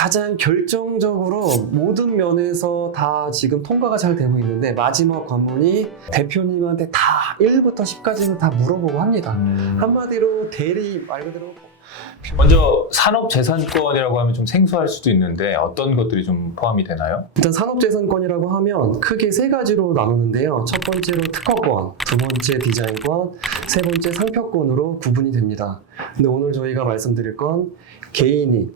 가장 결정적으로 모든 면에서 다 지금 통과가 잘 되고 있는데 마지막 관문이 대표님한테 다 1부터 10까지는 다 물어보고 합니다. 한마디로 대리 말 그대로 먼저 산업재산권이라고 하면 좀 생소할 수도 있는데 어떤 것들이 좀 포함이 되나요? 일단 산업재산권이라고 하면 크게 세 가지로 나누는데요. 첫 번째로 특허권, 두 번째 디자인권, 세 번째 상표권으로 구분이 됩니다. 근데 오늘 저희가 말씀드릴 건 개인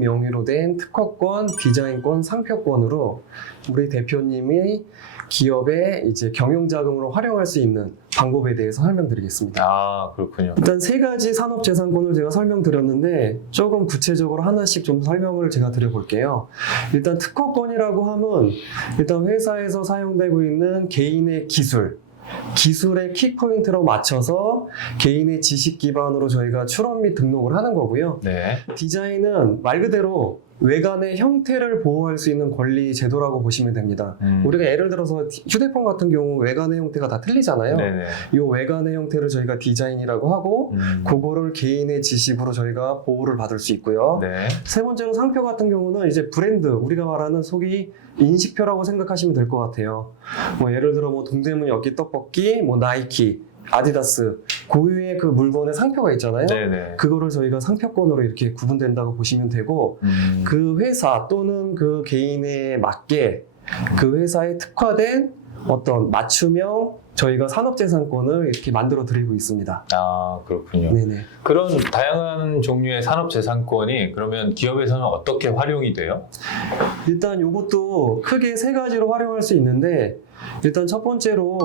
명의로 된 특허권, 디자인권, 상표권으로 우리 대표님이 기업의 이제 경영자금으로 활용할 수 있는 방법에 대해서 설명드리겠습니다. 아, 그렇군요. 일단 세 가지 산업재산권을 제가 설명드렸는데 조금 구체적으로 하나씩 좀 설명을 제가 드려볼게요. 일단 특허권이라고 하면 일단 회사에서 사용되고 있는 개인의 기술의 키포인트로 맞춰서 개인의 지식 기반으로 저희가 출원 및 등록을 하는 거고요. 네. 디자인은 말 그대로 외관의 형태를 보호할 수 있는 권리 제도라고 보시면 됩니다. 우리가 예를 들어서 휴대폰 같은 경우 외관의 형태가 다 틀리잖아요. 네네. 이 외관의 형태를 저희가 디자인이라고 하고 그거를 개인의 지식으로 저희가 보호를 받을 수 있고요. 네. 세 번째로 상표 같은 경우는 이제 브랜드, 우리가 말하는 속이 인식표라고 생각하시면 될 것 같아요. 뭐 예를 들어 뭐 동대문 엽기 떡볶이, 뭐 나이키, 아디다스 고유의 그 물건의 상표가 있잖아요. 네네. 그거를 저희가 상표권으로 이렇게 구분된다고 보시면 되고 그 회사 또는 그 개인에 맞게 그 회사에 특화된 어떤 맞춤형 저희가 산업재산권을 이렇게 만들어 드리고 있습니다. 아, 그렇군요. 네네. 그런 다양한 종류의 산업재산권이 그러면 기업에서는 어떻게 활용이 돼요? 일단 이것도 크게 세 가지로 활용할 수 있는데 일단 첫 번째로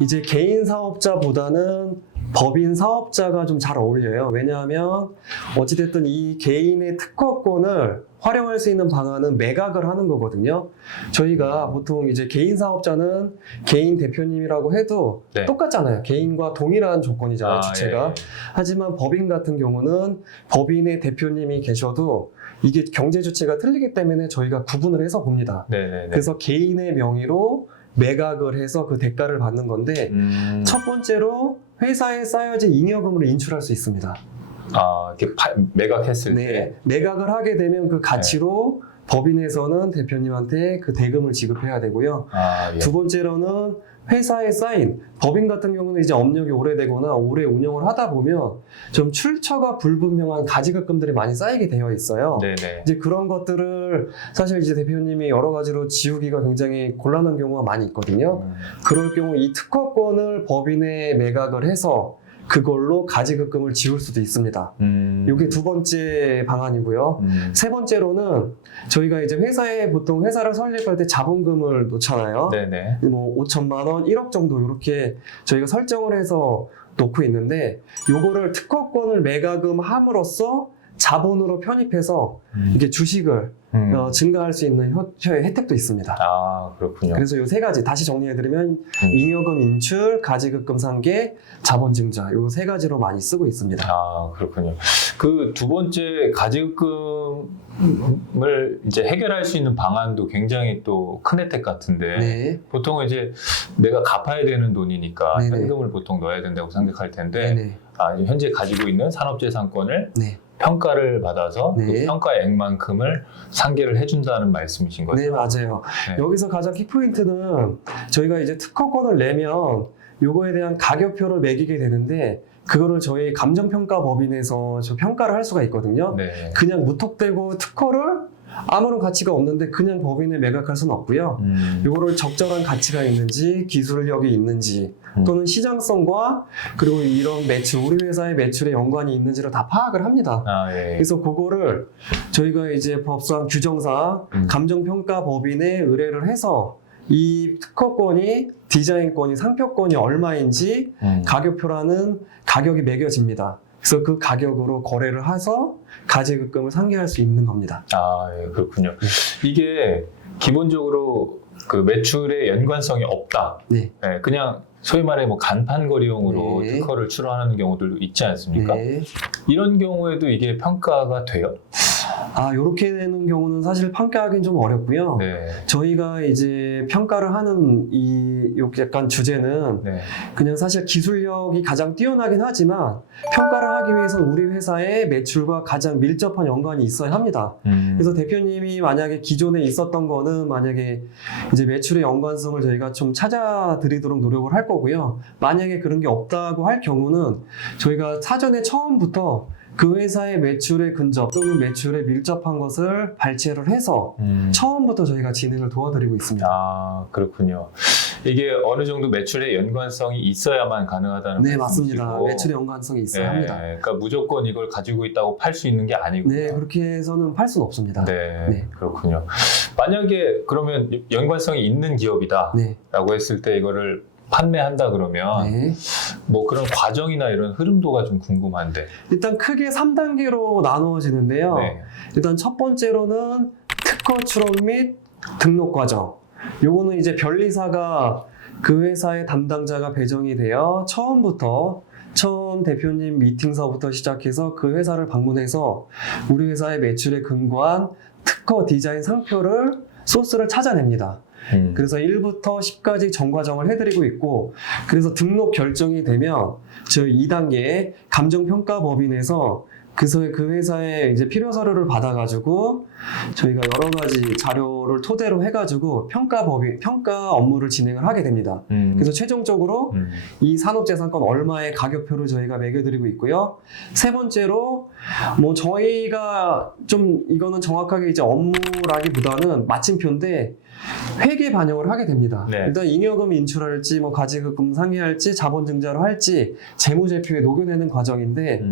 이제 개인 사업자보다는 법인 사업자가 좀 잘 어울려요. 왜냐하면 어찌됐든 이 개인의 특허권을 활용할 수 있는 방안은 매각을 하는 거거든요. 저희가 보통 이제 개인 사업자는 개인 대표님이라고 해도 네. 똑같잖아요. 개인과 동일한 조건이잖아요, 주체가. 예. 하지만 법인 같은 경우는 법인의 대표님이 계셔도 이게 경제 주체가 틀리기 때문에 저희가 구분을 해서 봅니다. 네네네. 그래서 개인의 명의로 매각을 해서 그 대가를 받는 건데 첫 번째로 회사에 쌓여진 잉여금을 인출할 수 있습니다. 아, 이렇게 매각했을 때. 네, 매각을 하게 되면 그 가치로 법인에서는 대표님한테 그 대금을 지급해야 되고요. 아, 예. 두 번째로는 회사에 쌓인 법인 같은 경우는 이제 업력이 오래되거나 오래 운영을 하다 보면 좀 출처가 불분명한 가지급금들이 많이 쌓이게 되어 있어요. 네네. 이제 그런 것들을 사실 이제 대표님이 여러 가지로 지우기가 굉장히 곤란한 경우가 많이 있거든요. 그럴 경우 이 특허권을 법인에 매각을 해서 그걸로 가지급금을 지울 수도 있습니다. 이게 두 번째 방안이고요. 세 번째로는 저희가 이제 회사에 보통 회사를 설립할 때 자본금을 놓잖아요. 네네. 뭐 5천만 원, 1억 정도 이렇게 저희가 설정을 해서 놓고 있는데 요거를 특허권을 매각금 함으로써 자본으로 편입해서 이게 주식을 증가할 수 있는 혜택도 있습니다. 아, 그렇군요. 그래서 요 세 가지 다시 정리해드리면 잉여금 인출, 가지급금 상계, 자본 증자 요 세 가지로 많이 쓰고 있습니다. 아, 그렇군요. 그 두 번째 가지급금을 이제 해결할 수 있는 방안도 굉장히 또 큰 혜택 같은데 네. 보통은 이제 내가 갚아야 되는 돈이니까 네네. 현금을 보통 넣어야 된다고 생각할 텐데 네네. 아, 현재 가지고 있는 산업재산권을 네. 평가를 받아서 네. 그 평가액만큼을 상계를 해준다는 말씀이신 거죠? 네, 맞아요. 네. 여기서 가장 키포인트는 저희가 이제 특허권을 내면 요거에 대한 가격표를 매기게 되는데 그거를 저희 감정평가법인에서 저 평가를 할 수가 있거든요. 네. 그냥 무턱대고 특허를 아무런 가치가 없는데 그냥 법인에 매각할 수는 없고요. 요거를 적절한 가치가 있는지 기술력이 있는지 또는 시장성과 그리고 이런 매출 우리 회사의 매출에 연관이 있는지를 다 파악을 합니다. 아, 예. 그래서 그거를 저희가 이제 법상 규정상 감정평가법인에 의뢰를 해서 이 특허권이 디자인권이 상표권이 얼마인지 가격표라는 가격이 매겨집니다. 그래서 그 가격으로 거래를 해서 가지급금을 상계할 수 있는 겁니다. 아, 예, 그렇군요. 이게 기본적으로 그 매출에 연관성이 없다. 네. 네, 그냥 소위 말해 뭐 간판거리용으로 네. 특허를 출원하는 경우들도 있지 않습니까? 네. 이런 경우에도 이게 평가가 돼요? 이렇게 되는 경우는 사실 평가하기는 좀 어렵고요. 네. 저희가 이제 평가를 하는 약간 주제는 네. 그냥 사실 기술력이 가장 뛰어나긴 하지만 평가를 하기 위해서는 우리 회사의 매출과 가장 밀접한 연관이 있어야 합니다. 그래서 대표님이 만약에 기존에 있었던 거는 만약에 이제 매출의 연관성을 저희가 좀 찾아드리도록 노력을 할 거고요. 만약에 그런 게 없다고 할 경우는 저희가 사전에 처음부터 그 회사의 매출에 근접 또는 매출에 밀접한 것을 발췌를 해서 처음부터 저희가 진행을 도와드리고 있습니다. 아, 그렇군요. 이게 어느 정도 매출의 연관성이 있어야만 가능하다는 네, 맞습니다. 말씀이시고. 매출의 연관성이 있어야 합니다. 그러니까 무조건 이걸 가지고 있다고 팔 수 있는 게 아니고. 네, 그렇게 해서는 팔 수는 없습니다. 네, 네. 그렇군요. 만약에 그러면 연관성이 있는 기업이다라고 네. 했을 때 이거를 판매한다 그러면 네. 뭐 그런 과정이나 이런 흐름도가 좀 궁금한데. 일단 크게 3단계로 나누어지는데요. 네. 일단 첫 번째로는 특허 출원 및 등록 과정. 요거는 이제 변리사가 그 회사의 담당자가 배정이 되어 처음 대표님 미팅서부터 시작해서 그 회사를 방문해서 우리 회사의 매출에 근거한 특허 디자인 상표를 소스를 찾아냅니다. 그래서 1부터 10까지 전과정을 해드리고 있고, 그래서 등록 결정이 되면 저희 2단계 감정평가법인에서 그 회사의 이제 필요 서류를 받아가지고 저희가 여러 가지 자료를 토대로 해가지고 평가 업무를 진행을 하게 됩니다. 그래서 최종적으로 이 산업재산권 얼마의 가격표를 저희가 매겨드리고 있고요. 세 번째로 뭐 저희가 좀 이거는 정확하게 이제 업무라기보다는 마침표인데 회계 반영을 하게 됩니다. 네. 일단 잉여금 인출할지 뭐 가지급금 상회할지 자본증자로 할지 재무제표에 녹여내는 과정인데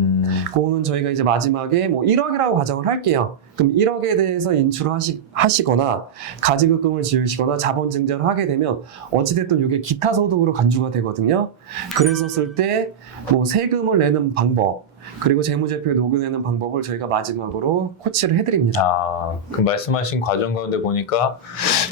그거는 저희가 이제 마지막에 뭐 1억이라고 가정을 할게요. 그럼 1억에 대해서 인출을 하시거나 가지급금을 지으시거나 자본증자를 하게 되면 어찌됐든 이게 기타 소득으로 간주가 되거든요. 그랬었을 때 뭐 세금을 내는 방법 그리고 재무제표에 녹여내는 방법을 저희가 마지막으로 코치를 해드립니다. 아, 그 말씀하신 과정 가운데 보니까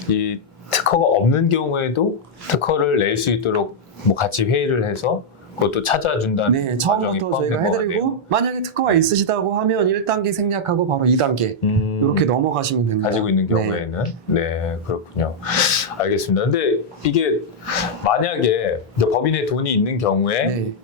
이 특허가 없는 경우에도 특허를 낼 수 있도록 뭐 같이 회의를 해서 그것도 찾아준다는 네, 과정이 처음부터 포함된 저희가 것 같네요. 해드리고 만약에 특허가 있으시다고 하면 1단계 생략하고 바로 2단계 이렇게 넘어가시면 됩니다. 가지고 있는 경우에는 네, 그렇군요. 알겠습니다. 근데 이게 만약에 법인에 돈이 있는 경우에 네.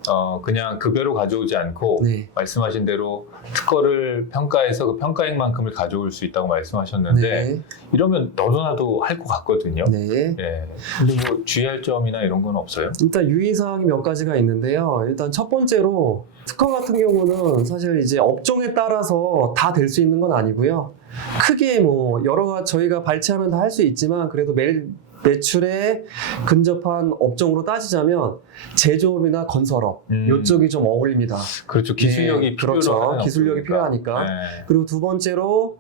그냥 급여로 가져오지 않고 네. 말씀하신 대로 특허를 평가해서 그 평가액만큼을 가져올 수 있다고 말씀하셨는데 네. 이러면 너도나도 할 것 같거든요. 네. 네. 근데 뭐 주의할 점이나 이런 건 없어요? 일단 유의사항이 몇 가지가 있는데요. 일단 첫 번째로 특허 같은 경우는 사실 이제 업종에 따라서 다 될 수 있는 건 아니고요. 크게 뭐 여러 가지 저희가 발췌하면 다 할 수 있지만 그래도 매출에 근접한 업종으로 따지자면 제조업이나 건설업 이쪽이 좀 어울립니다. 그렇죠. 기술력이 네, 그렇죠. 기술력이 필요하니까. 네. 그리고 두 번째로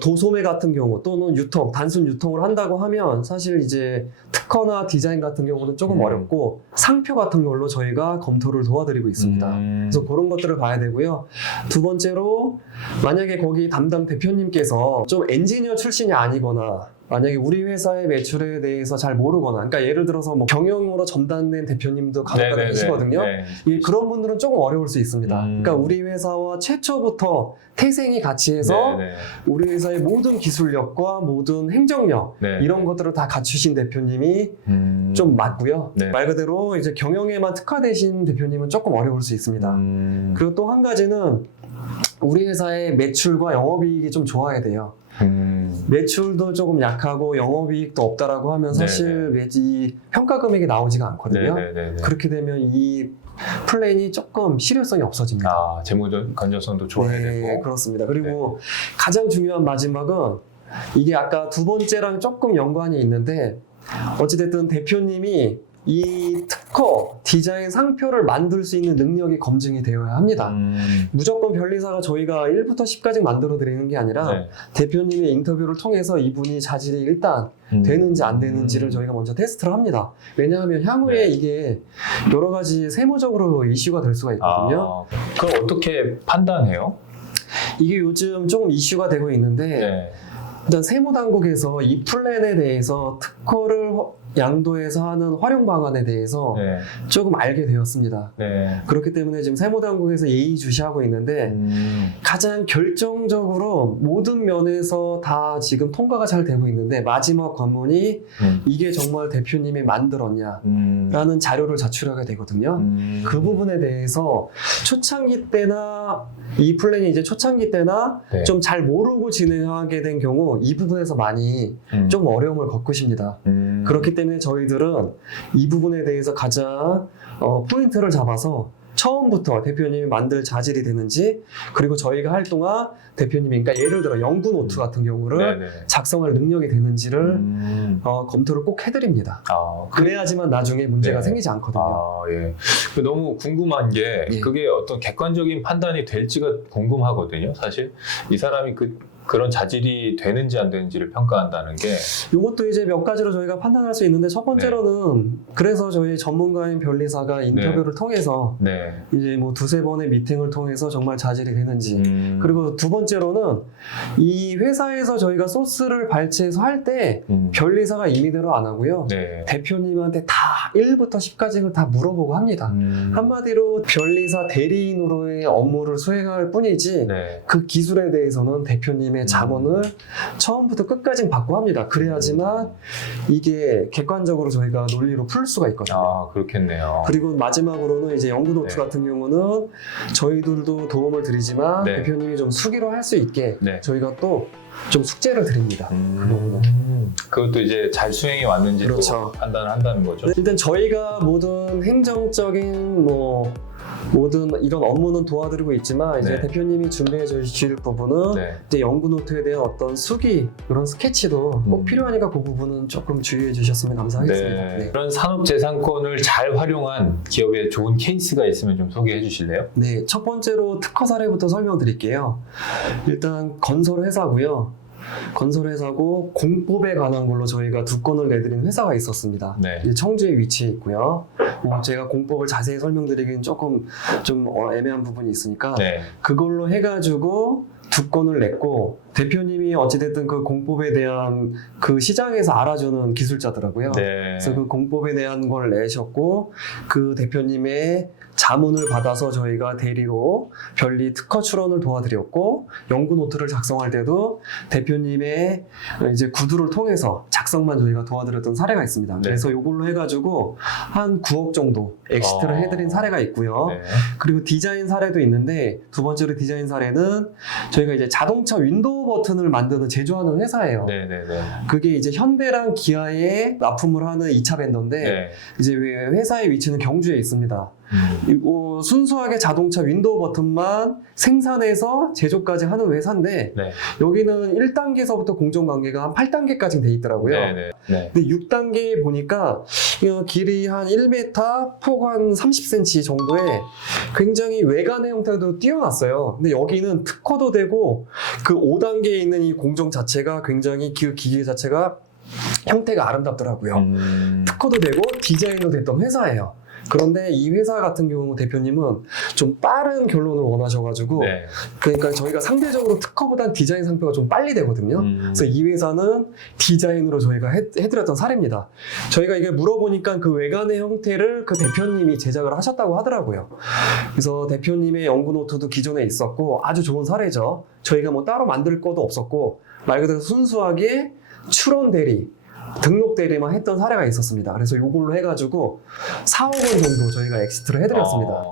도소매 같은 경우 또는 단순 유통을 한다고 하면 사실 이제 특허나 디자인 같은 경우는 조금 어렵고 상표 같은 걸로 저희가 검토를 도와드리고 있습니다. 그래서 그런 것들을 봐야 되고요. 두 번째로 만약에 거기 담당 대표님께서 좀 엔지니어 출신이 아니거나 만약에 우리 회사의 매출에 대해서 잘 모르거나 그러니까 예를 들어서 뭐 경영으로 전담된 대표님도 간혹가다 계시거든요. 네. 그런 분들은 조금 어려울 수 있습니다. 그러니까 우리 회사와 최초부터 태생이 같이 해서 우리 회사의 모든 기술력과 모든 행정력 이런 것들을 다 갖추신 대표님이 좀 맞고요. 네. 말 그대로 이제 경영에만 특화되신 대표님은 조금 어려울 수 있습니다. 그리고 또 한 가지는 우리 회사의 매출과 영업이익이 좀 좋아야 돼요. 매출도 조금 약하고 영업이익도 없다라고 하면 사실 이 평가 금액이 나오지가 않거든요. 그렇게 되면 이 플랜이 조금 실효성이 없어집니다. 아, 재무 건전성도 좋아야 되고. 그렇습니다. 그리고 가장 중요한 마지막은 이게 아까 두 번째랑 조금 연관이 있는데 어찌됐든 대표님이 이 특허, 디자인 상표를 만들 수 있는 능력이 검증이 되어야 합니다. 무조건 변리사가 저희가 1부터 10까지 만들어 드리는 게 아니라 대표님의 인터뷰를 통해서 이분이 자질이 일단 되는지 안 되는지를 저희가 먼저 테스트를 합니다. 왜냐하면 향후에 이게 여러 가지 세무적으로 이슈가 될 수가 있거든요. 그걸 어떻게 판단해요? 이게 요즘 조금 이슈가 되고 있는데 일단 세무당국에서 이 플랜에 대해서 특허를 양도에서 하는 활용 방안에 대해서 네. 조금 알게 되었습니다. 네. 그렇기 때문에 지금 세무당국에서 예의주시하고 있는데 가장 결정적으로 모든 면에서 다 지금 통과가 잘 되고 있는데 마지막 관문이 이게 정말 대표님이 만들었냐 라는 자료를 자출하게 되거든요. 그 부분에 대해서 초창기 때나 이 플랜이 이제 초창기 때나 네. 좀 잘 모르고 진행하게 된 경우 이 부분에서 많이 좀 어려움을 겪으십니다. 그렇기 때문에 저희들은 이 부분에 대해서 가장 포인트를 잡아서 처음부터 대표님이 만들 자질이 되는지 그리고 저희가 할 동안 대표님이 그러니까 예를 들어 연구 노트 같은 경우를 네네. 작성할 능력이 되는지를 검토를 꼭 해드립니다. 그래야지만 나중에 문제가 네. 생기지 않거든요. 예. 너무 궁금한 게 예. 그게 어떤 객관적인 판단이 될지가 궁금하거든요. 사실 이 사람이 그런 자질이 되는지 안 되는지를 평가한다는 게 이것도 이제 몇 가지로 저희가 판단할 수 있는데 첫 번째로는 그래서 저희 전문가인 변리사가 인터뷰를 통해서 네. 이제 뭐 두세 번의 미팅을 통해서 정말 자질이 되는지 그리고 두 번째로는 이 회사에서 저희가 소스를 발췌해서 할 때 변리사가 임의대로 안 하고요. 네. 대표님한테 다 1부터 10까지를 다 물어보고 합니다. 한마디로 변리사 대리인으로의 업무를 수행할 뿐이지 네. 그 기술에 대해서는 대표님의 자문을 처음부터 끝까지 받고 합니다. 그래야지만 이게 객관적으로 저희가 논리로 풀 수가 있거든요. 그렇겠네요. 그리고 마지막으로는 이제 연구 노트 네. 같은 경우는 저희들도 도움을 드리지만 네. 대표님이 좀 수기로 할 수 있게 네. 저희가 또 좀 숙제를 드립니다. 그 부분은. 그것도 이제 잘 수행이 왔는지 그렇죠. 또 판단을 한다는 거죠. 일단 저희가 모든 행정적인 모든 이런 업무는 도와드리고 있지만 이제 네. 대표님이 준비해 주실 부분은 네. 이제 연구 노트에 대한 어떤 수기 이런 스케치도 꼭 필요하니까 그 부분은 조금 주의해 주셨으면 감사하겠습니다. 네. 네. 그런 산업재산권을 잘 활용한 기업의 좋은 케이스가 있으면 좀 소개해 주실래요? 네, 첫 번째로 특허 사례부터 설명드릴게요. 일단 건설회사고요. 건설회사고 공법에 관한 걸로 저희가 2건을 내드린 회사가 있었습니다. 네. 이제 청주에 위치해 있고요. 제가 공법을 자세히 설명드리기는 조금 좀 애매한 부분이 있으니까 네. 그걸로 해가지고 2건을 냈고 대표님이 어찌됐든 그 공법에 대한 그 시장에서 알아주는 기술자더라고요. 네. 그래서 그 공법에 대한 걸 내셨고 그 대표님의 자문을 받아서 저희가 대리로 별리 특허 출원을 도와드렸고 연구 노트를 작성할 때도 대표님의 이제 구두를 통해서 작성만 저희가 도와드렸던 사례가 있습니다. 네. 그래서 이걸로 해가지고 한 9억 정도 엑시트를 해드린 사례가 있고요. 네. 그리고 디자인 사례도 있는데 두 번째로 디자인 사례는 저희가 이제 자동차 윈도우 버튼을 만드는 제조하는 회사예요. 네. 네. 네. 그게 이제 현대랑 기아에 납품을 하는 2차 벤더인데 네. 이제 회사의 위치는 경주에 있습니다. 이거 순수하게 자동차 윈도우 버튼만 생산해서 제조까지 하는 회사인데 네. 여기는 1단계에서부터 공정관계가 한 8단계까지 돼 있더라고요. 네. 네. 네. 근데 6단계에 보니까 길이 한 1m, 폭 한 30cm 정도의 굉장히 외관의 형태도 뛰어났어요. 근데 여기는 특허도 되고 그 5단계에 있는 이 공정 자체가 굉장히 기계 자체가 형태가 아름답더라고요. 특허도 되고 디자인도 됐던 회사예요. 그런데 이 회사 같은 경우 대표님은 좀 빠른 결론을 원하셔가지고 네. 그러니까 저희가 상대적으로 특허보단 디자인 상표가 좀 빨리 되거든요. 그래서 이 회사는 디자인으로 저희가 해드렸던 사례입니다. 저희가 이게 물어보니까 그 외관의 형태를 그 대표님이 제작을 하셨다고 하더라고요. 그래서 대표님의 연구 노트도 기존에 있었고 아주 좋은 사례죠. 저희가 뭐 따로 만들 것도 없었고 말 그대로 순수하게 출원 대리 등록 대리만 했던 사례가 있었습니다. 그래서 이걸로 해가지고 4억 원 정도 저희가 엑시트를 해드렸습니다.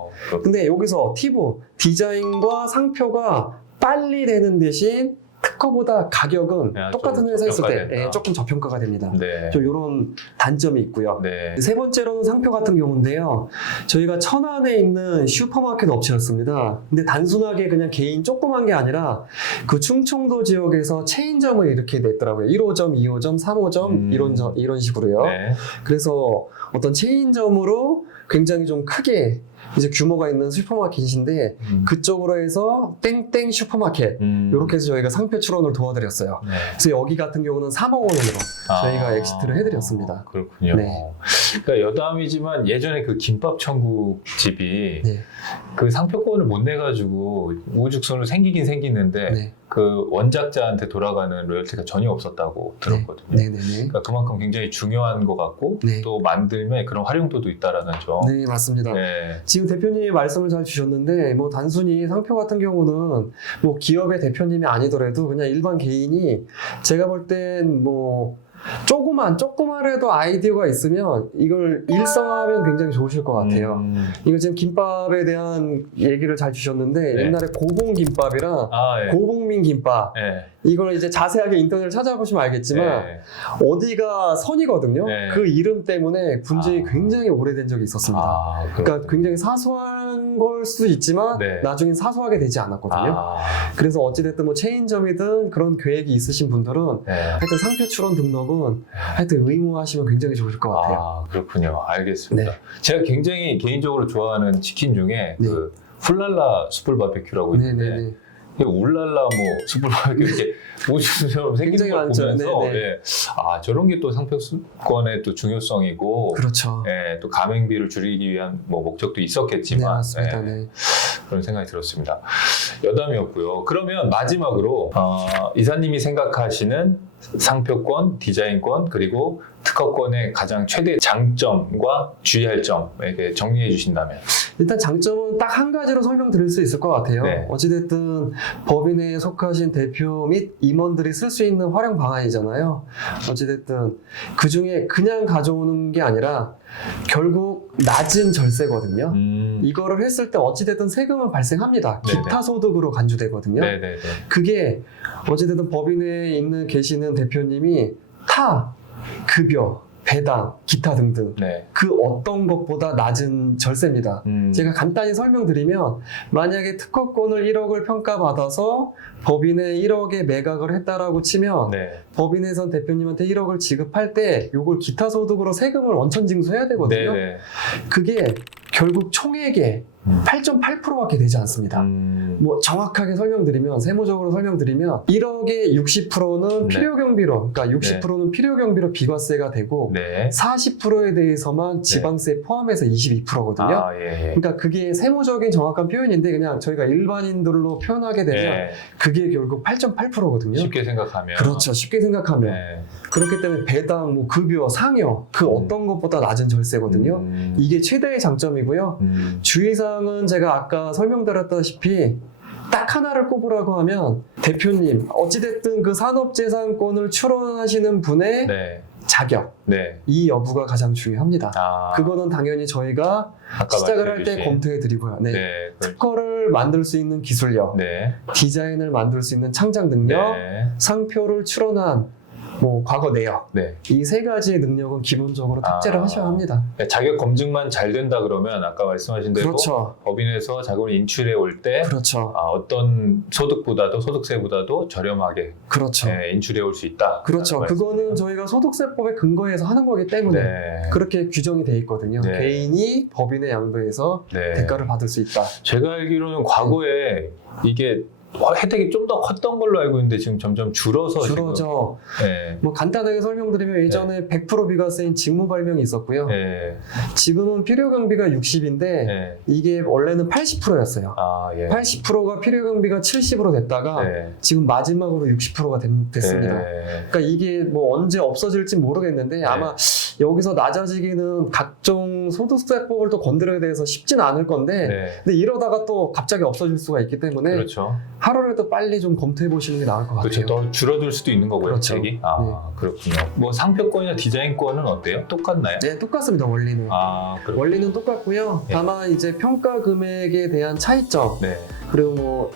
근데 여기서 팁은 디자인과 상표가 빨리 되는 대신 특허보다 가격은 똑같은 회사에 있을 때 조금 저평가가 됩니다. 네. 좀 이런 단점이 있고요. 네. 세 번째로는 상표 같은 경우인데요. 저희가 천안에 있는 슈퍼마켓 업체였습니다. 근데 단순하게 그냥 개인 조그만 게 아니라 그 충청도 지역에서 체인점을 이렇게 냈더라고요. 1호점, 2호점, 3호점 이런 식으로요. 네. 그래서 어떤 체인점으로 굉장히 좀 크게 이제 규모가 있는 슈퍼마켓인데 그쪽으로 해서 땡땡 슈퍼마켓 이렇게 해서 저희가 상표 출원을 도와드렸어요. 네. 그래서 여기 같은 경우는 3억 원으로 저희가 엑시트를 해드렸습니다. 그렇군요. 네. 그러니까 여담이지만 예전에 그 김밥 천국 집이 네. 그 상표권을 못 내가지고 우후죽순으로 생기긴 생기는데 네. 그 원작자한테 돌아가는 로열티가 전혀 없었다고 들었거든요. 네네네. 그러니까 그만큼 굉장히 중요한 것 같고 네. 또 만들면 그런 활용도도 있다라는 점. 네, 맞습니다. 네. 지금 대표님이 말씀을 잘 주셨는데 뭐 단순히 상표 같은 경우는 뭐 기업의 대표님이 아니더라도 그냥 일반 개인이 제가 볼 땐 뭐 조그마래도 아이디어가 있으면 이걸 일상화하면 굉장히 좋으실 것 같아요. 이거 지금 김밥에 대한 얘기를 잘 주셨는데 네. 옛날에 고봉김밥이랑 아, 예. 고봉민 김밥 예. 이걸 이제 자세하게 인터넷을 찾아보시면 알겠지만 예. 어디가 선이거든요. 네. 그 이름 때문에 분쟁이 아. 굉장히 오래된 적이 있었습니다. 아, 그러니까 굉장히 사소한 걸 수도 있지만 네. 나중엔 사소하게 되지 않았거든요. 아, 그래서 어찌됐든 뭐 체인점이든 그런 계획이 있으신 분들은 네. 하여튼 상표 출원 등록은 하여튼 의무화하시면 굉장히 좋을 것 같아요. 아, 그렇군요. 알겠습니다. 네. 제가 굉장히 개인적으로 좋아하는 치킨 중에 네. 그 훌랄라 숯불 바베큐라고 있는데 네네네. 이게 울랄라 뭐 숯불 바베큐 이렇게 모습처럼 생긴 굉장히 걸 많죠. 보면서 네네. 예. 아, 저런 게 또 상표권의 또 중요성이고 그렇죠. 예, 또 가맹비를 줄이기 위한 뭐 목적도 네, 있었겠지만 맞습니다. 예, 네. 그런 생각이 들었습니다. 여담이었고요. 그러면 마지막으로 이사님이 생각하시는 상표권, 디자인권 그리고 특허권의 가장 최대 장점과 주의할 점에게 정리해 주신다면. 일단 장점은 딱 한 가지로 설명드릴 수 있을 것 같아요. 네. 어찌됐든 법인에 속하신 대표 및 임원들이 쓸 수 있는 활용 방안이잖아요. 어찌됐든 그 중에 그냥 가져오는 게 아니라 결국 낮은 절세거든요. 이거를 했을 때 어찌됐든 세금은 발생합니다. 네네. 기타 소득으로 간주되거든요. 네네네. 그게 어찌됐든 법인에 계시는 대표님이 타, 급여, 배당, 기타 등등 네. 그 어떤 것보다 낮은 절세입니다. 제가 간단히 설명드리면 만약에 특허권을 1억을 평가받아서 법인에 1억에 매각을 했다라고 치면 네. 법인에선 대표님한테 1억을 지급할 때 요걸 기타 소득으로 세금을 원천 징수해야 되거든요. 네네. 그게 결국 총액의 8.8%밖에 되지 않습니다. 뭐 정확하게 설명드리면 세무적으로 설명드리면 1억의 60%는 네. 필요경비로 그러니까 60%는 필요경비로 비과세가 되고 네. 40%에 대해서만 지방세 포함해서 22%거든요. 아, 예, 예. 그러니까 그게 세무적인 정확한 표현인데 그냥 저희가 일반인들로 표현하게 되면 네. 그게 결국 8.8%거든요. 쉽게 생각하면. 그렇죠. 쉽게 생각하면. 네. 그렇기 때문에 배당, 뭐 급여, 상여 그 어떤 것보다 낮은 절세거든요. 이게 최대의 장점이고요. 주의사항은 제가 아까 설명드렸다시피 딱 하나를 꼽으라고 하면 대표님 어찌됐든 그 산업재산권을 출원하시는 분의 네. 자격 네. 이 여부가 가장 중요합니다. 아, 그거는 당연히 저희가 아까 시작을 할 때 말씀해주신- 검토해 드리고요. 네. 네. 특허를 만들 수 있는 기술력, 네. 디자인을 만들 수 있는 창작 능력, 네. 상표를 출원한 뭐 과거 내역 네. 이 세 가지의 능력은 기본적으로 탑재를 아. 하셔야 합니다. 자격 검증만 잘 된다 그러면 아까 말씀하신 대로 그렇죠. 법인에서 자금을 인출해 올 때 그렇죠. 어떤 소득세보다도 저렴하게 그렇죠. 인출해 올 수 있다. 그렇죠. 그거는 저희가 소득세법에 근거해서 하는 거기 때문에 네. 그렇게 규정이 돼 있거든요. 네. 개인이 법인에 양도해서 네. 대가를 받을 수 있다. 제가 알기로는 과거에 이게 혜택이 좀 더 컸던 걸로 알고 있는데 지금 점점 줄어서 줄어져. 지금. 네. 뭐 간단하게 설명드리면 예전에 100% 비과세인 직무 발명이 있었고요. 네. 지금은 필요경비가 60인데 네. 이게 원래는 80%였어요. 아, 예. 80%가 필요경비가 70% 됐다가 네. 지금 마지막으로 60%가 됐습니다. 네. 그러니까 이게 뭐 언제 없어질지 모르겠는데 아마 여기서 낮아지기는 각종 소득세법을 또 건드려야 돼서 쉽지는 않을 건데 네. 근데 이러다가 또 갑자기 없어질 수가 있기 때문에 그렇죠. 하루라도 빨리 좀 검토해 보시는 게 나을 것 같아요. 그렇죠. 더 줄어들 수도 있는 거고요. 그렇죠. 혜택이. 아, 그렇군요. 뭐 상표권이나 디자인권은 어때요? 똑같나요? 네, 똑같습니다. 원리는. 아, 원리는 똑같고요. 네. 다만 이제 평가 금액에 대한 차이점 네. 그리고 뭐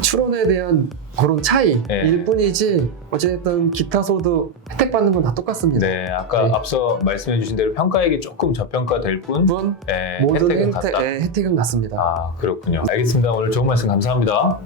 출원에 대한 그런 차이일 네. 뿐이지 어쨌든 기타 소득 혜택 받는 건 다 똑같습니다. 네, 아까 네. 앞서 말씀해 주신 대로 평가액이 조금 저평가될 뿐 분 네, 모든 혜택은 같다. 혜택은 같습니다. 아, 그렇군요. 알겠습니다. 오늘 좋은 말씀 감사합니다.